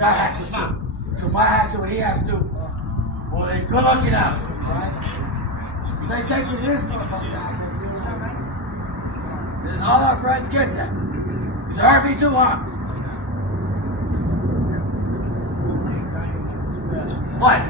I had to too. So if I had to, he has to. Well, then good looking out, right? Say thank you to this motherfucker out there. All our friends get that. It's RB too long. What?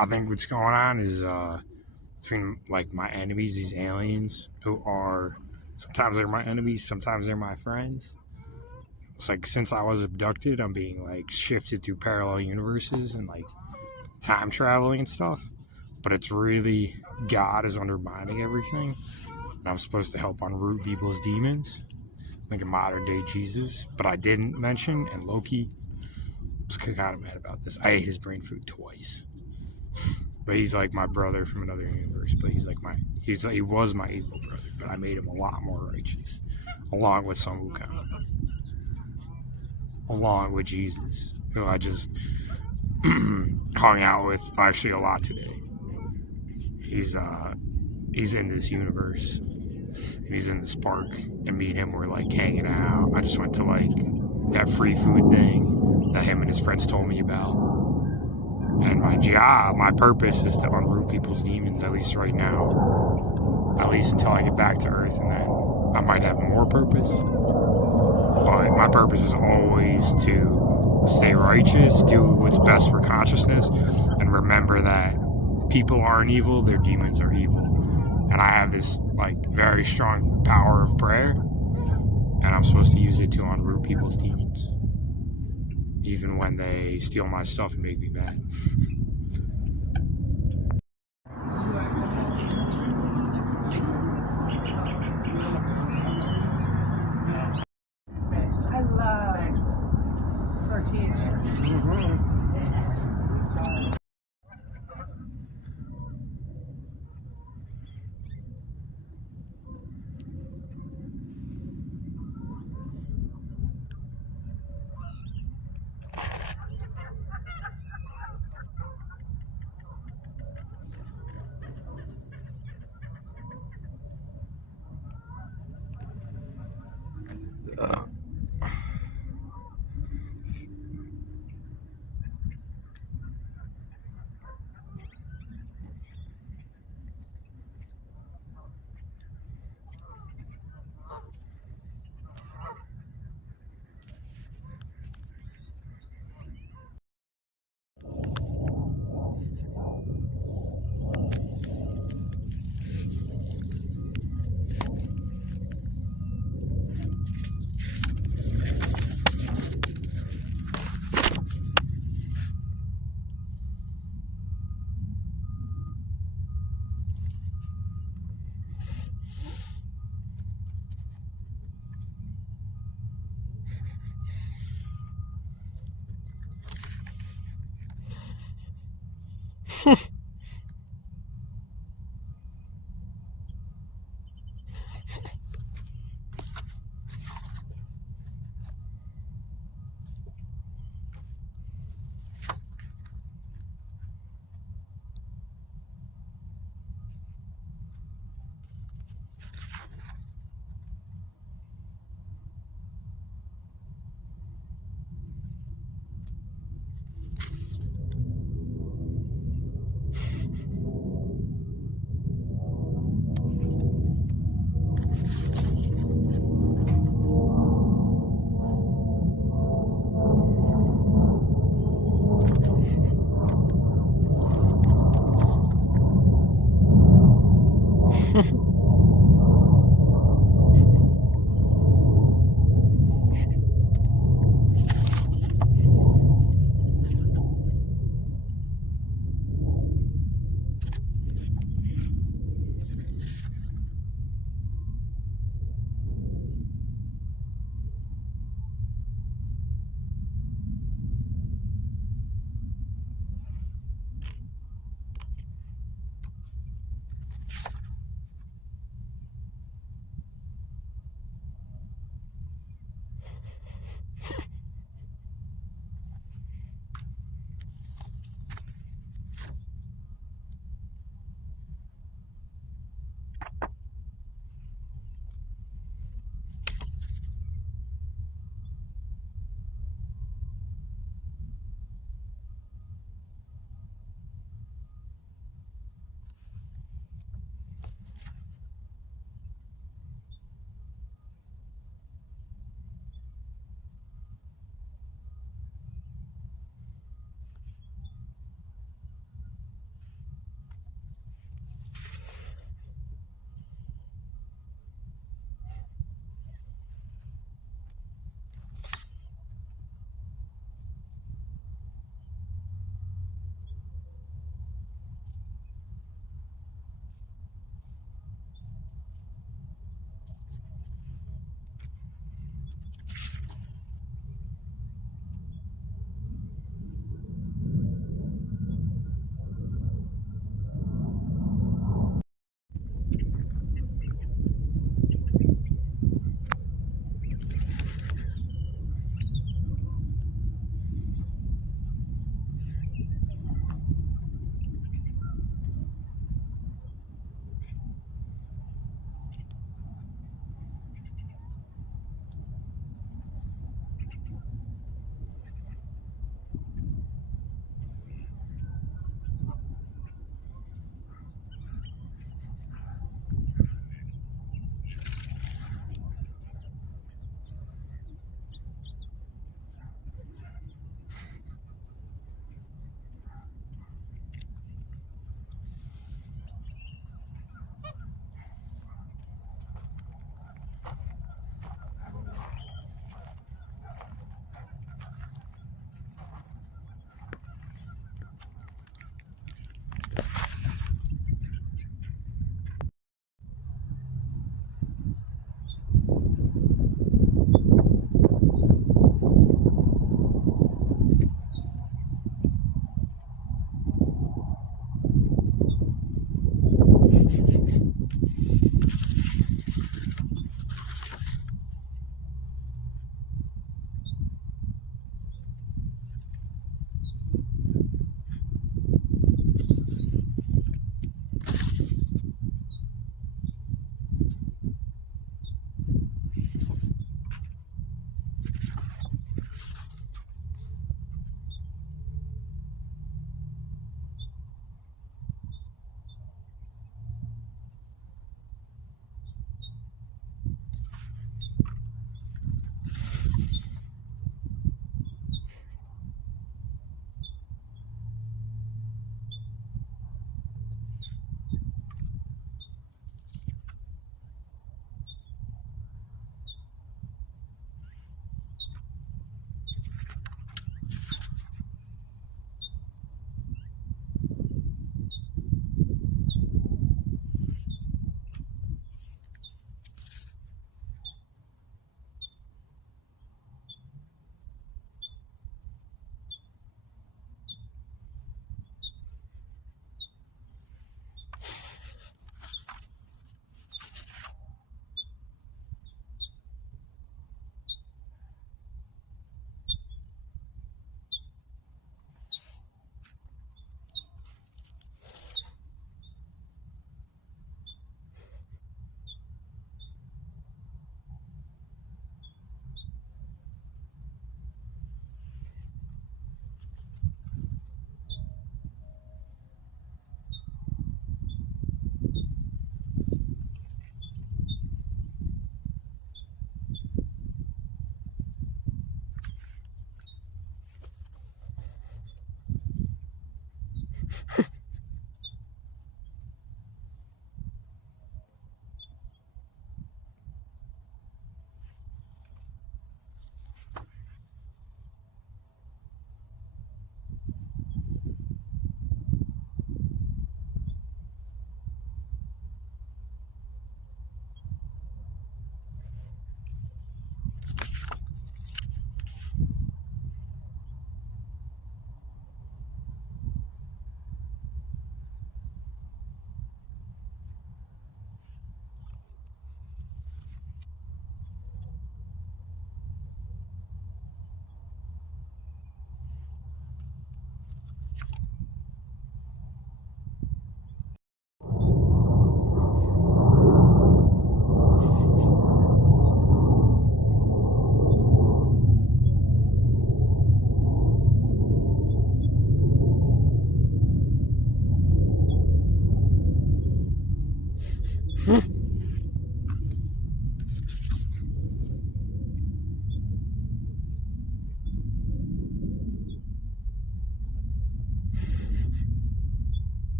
I think what's going on is between like my enemies, these aliens who are sometimes they're my enemies, sometimes they're my friends. It's like since I was abducted, I'm being like shifted through parallel universes and like time traveling and stuff. But it's really God is undermining everything. And I'm supposed to help unroot people's demons, like a modern day Jesus. But I didn't mention, and Loki was kind of mad about this. I ate his brain food twice. But he's like my brother from another universe. But he was my evil brother. But I made him a lot more righteous, along with Sun Wukong, along with Jesus, who I just hung out with actually a lot today. He's in this universe, and he's in this park, and me and him were like hanging out. I just went to like that free food thing that him and his friends told me about. And my purpose is to unroot people's demons, at least right now. At least until I get back to Earth, and then I might have more purpose. But my purpose is always to stay righteous, do what's best for consciousness, and remember that people aren't evil, their demons are evil. And I have this like very strong power of prayer, and I'm supposed to use it to unroot people's demons. Even when they steal my stuff and make me mad. I love tortilla chips.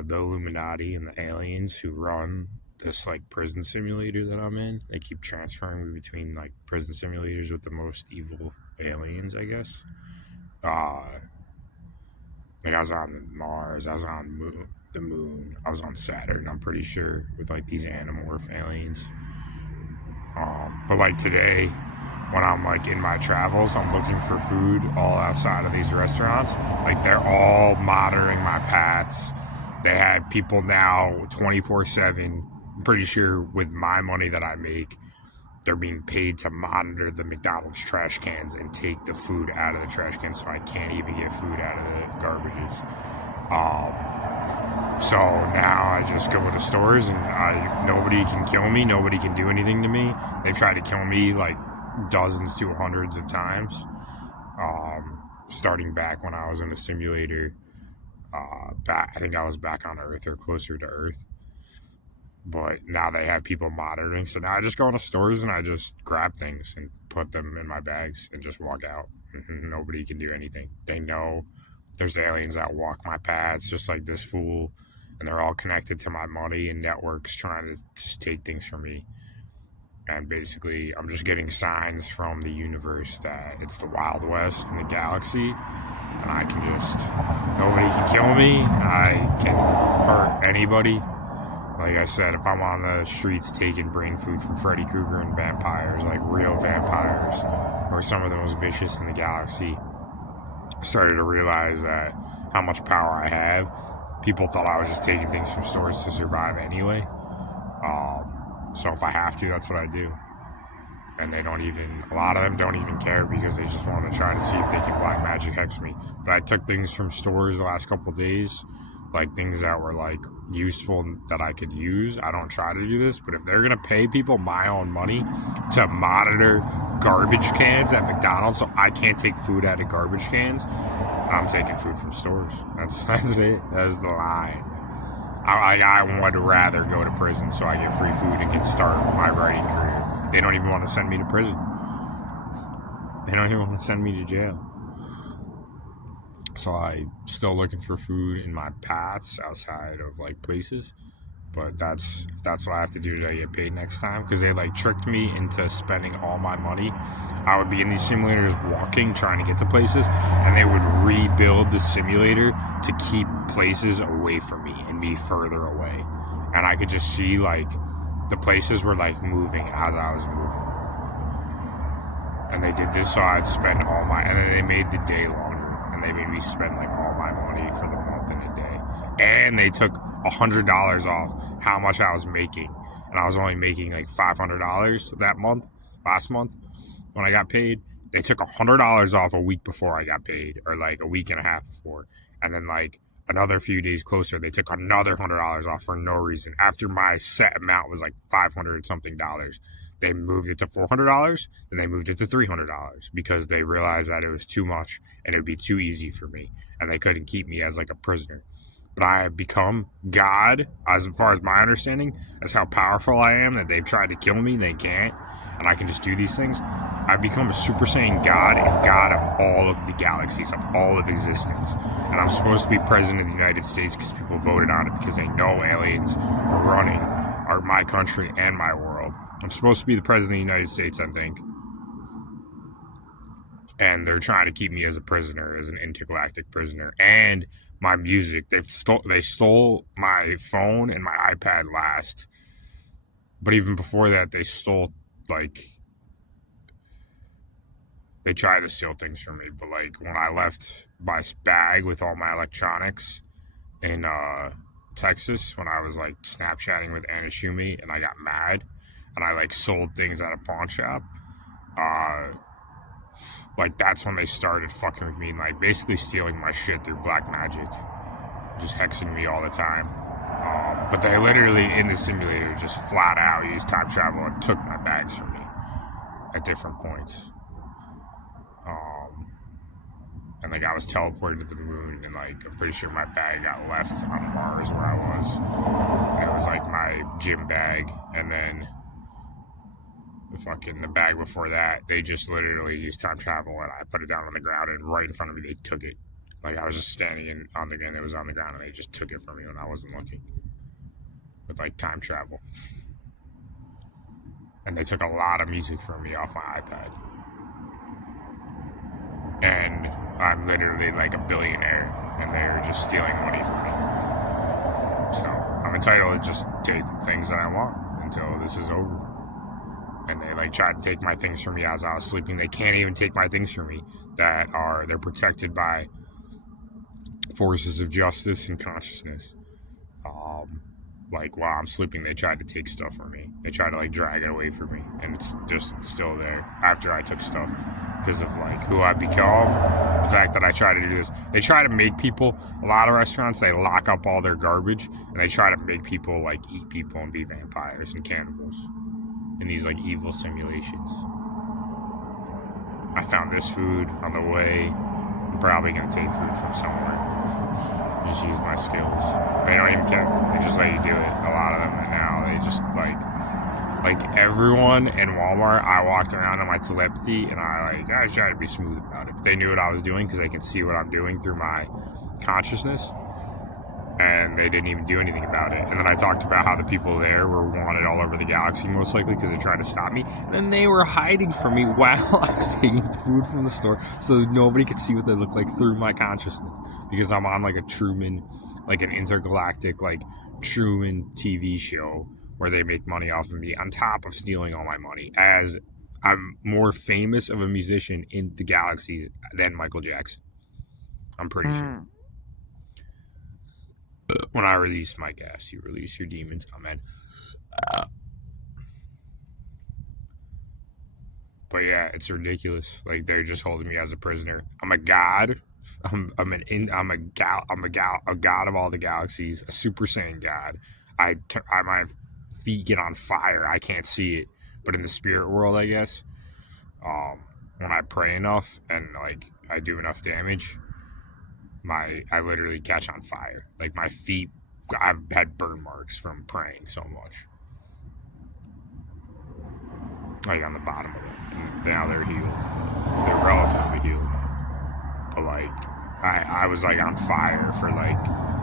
The Illuminati and the aliens who run this like prison simulator that I'm in, they keep transferring me between like prison simulators with the most evil aliens, I guess. Like I was on Mars, I was on the moon, I was on Saturn, I'm pretty sure, with like these Animorph aliens. But like today, when I'm like in my travels, I'm looking for food all outside of these restaurants. Like they're all monitoring my paths. They have people now 24/7. I'm pretty sure with my money that I make, they're being paid to monitor the McDonald's trash cans and take the food out of the trash cans, so I can't even get food out of the garbages. So now I just go to stores and nobody can kill me. Nobody can do anything to me. They've tried to kill me like dozens to hundreds of times. Starting back when I was in a simulator, I think I was back on Earth or closer to Earth. But now they have people monitoring. So now I just go into stores and I just grab things and put them in my bags and just walk out. Nobody can do anything. They know there's aliens that walk my paths just like this fool, and they're all connected to my money and networks trying to just take things from me. And basically, I'm just getting signs from the universe that it's the Wild West in the galaxy, and I can just, nobody can kill me, I can hurt anybody. Like I said, if I'm on the streets taking brain food from Freddy Krueger and vampires, like real vampires, or some of the most vicious in the galaxy, I started to realize that how much power I have. People thought I was just taking things from stores to survive anyway. So if I have to, that's what I do. And they don't even, a lot of them don't even care because they just want to try to see if they can black magic hex me. But I took things from stores the last couple of days, like things that were like useful that I could use. I don't try to do this, but if they're going to pay people my own money to monitor garbage cans at McDonald's so I can't take food out of garbage cans, I'm taking food from stores. That's it. That's the line. I would rather go to prison so I get free food and can start my writing career. They don't even want to send me to prison. They don't even want to send me to jail. So I'm still looking for food in my paths outside of like places. But that's what I have to do to get paid next time, because they like tricked me into spending all my money. I would be in these simulators walking, trying to get to places, and they would rebuild the simulator to keep places away from me and me further away. And I could just see like the places were like moving as I was moving. And they did this so I'd spend all my, and then they made the day longer, and they made me spend like all my money for the month in a day. And they took $100 off how much I was making, and I was only making like $500 that month. Last month when I got paid, they took $100 off a week before I got paid, or like a week and a half before, and then like another few days closer they took another $100 off for no reason. After my set amount was like $500 something, they moved it to $400, then they moved it to $300 because they realized that it was too much and it would be too easy for me, and they couldn't keep me as like a prisoner. But I have become God, as far as my understanding. That's how powerful I am, that they've tried to kill me, they can't, and I can just do these things. I've become a Super Saiyan God and God of all of the galaxies, of all of existence. And I'm supposed to be president of the United States because people voted on it, because they know aliens are running my country and my world. I'm supposed to be the president of the United States, I think. And they're trying to keep me as a prisoner, as an intergalactic prisoner. And my music, they stole my phone and my iPad last. But even before that, they stole, like, they tried to steal things from me. But like when I left my bag with all my electronics in Texas, when I was like Snapchatting with Anna Shumi, and I got mad and I like sold things at a pawn shop, like that's when they started fucking with me and like basically stealing my shit through black magic, just hexing me all the time. But they literally in the simulator just flat out used time travel and took my bags from me at different points. And like I was teleported to the moon, and like I'm pretty sure my bag got left on Mars where I was. And it was like my gym bag, and then the bag before that, they just literally used time travel, and I put it down on the ground, and right in front of me they took it. Like I was just standing on the ground, it was on the ground, and they just took it from me when I wasn't looking. With like time travel. And they took a lot of music from me off my iPad. And I'm literally like a billionaire, and they're just stealing money from me. So I'm entitled to just take things that I want until this is over. And they like tried to take my things from me as I was sleeping. They can't even take my things from me. They're protected by forces of justice and consciousness. Like while I'm sleeping, they tried to take stuff from me. They tried to like drag it away from me, and it's just still there after I took stuff, because of like who I've become, the fact that I try to do this. They try to make people, a lot of restaurants, they lock up all their garbage, and they try to make people like eat people and be vampires and cannibals in these like evil simulations. I found this food on the way. I'm probably gonna take food from somewhere. Just use my skills. They don't even care. They just let you do it. A lot of them now, they just like Like, everyone in Walmart, I walked around on my telepathy, and I tried to be smooth about it. But they knew what I was doing because they can see what I'm doing through my consciousness. And they didn't even do anything about it. And then I talked about how the people there were wanted all over the galaxy, most likely, because they tried to stop me. And then they were hiding from me while I was taking food from the store, so nobody could see what they look like through my consciousness. Because I'm on like a Truman, like an intergalactic, like Truman TV show where they make money off of me, on top of stealing all my money, as I'm more famous of a musician in the galaxies than Michael Jackson. I'm pretty sure. When I release my gas, you release your demons. Come in. But yeah, it's ridiculous. Like, they're just holding me as a prisoner. I'm a god. I'm a god of all the galaxies. A Super Saiyan god. My feet get on fire. I can't see it, but in the spirit world, I guess, when I pray enough and like I do enough damage, I literally catch on fire. Like, my feet, I've had burn marks from praying so much. Like, on the bottom of it. And now they're healed. They're relatively healed. But like, I was like on fire for like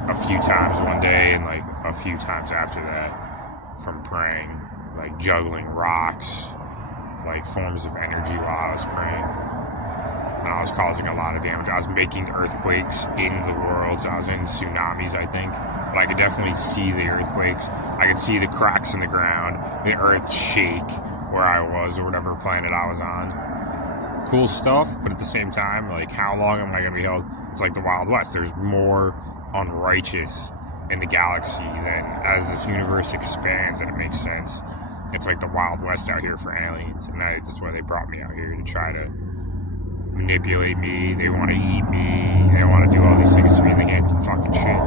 a few times one day, and like a few times after that from praying, like juggling rocks, like forms of energy while I was praying. And I was causing a lot of damage. I was making earthquakes in the worlds. I was in tsunamis, I think. But I could definitely see the earthquakes. I could see the cracks in the ground, the earth shake where I was, or whatever planet I was on. Cool stuff, but at the same time, like, how long am I going to be held? It's like the Wild West. There's more unrighteous in the galaxy than, as this universe expands, and it makes sense. It's like the Wild West out here for aliens. And that's why they brought me out here, to try to manipulate me. They want to eat me. They want to do all these things to me, and they can't do fucking shit.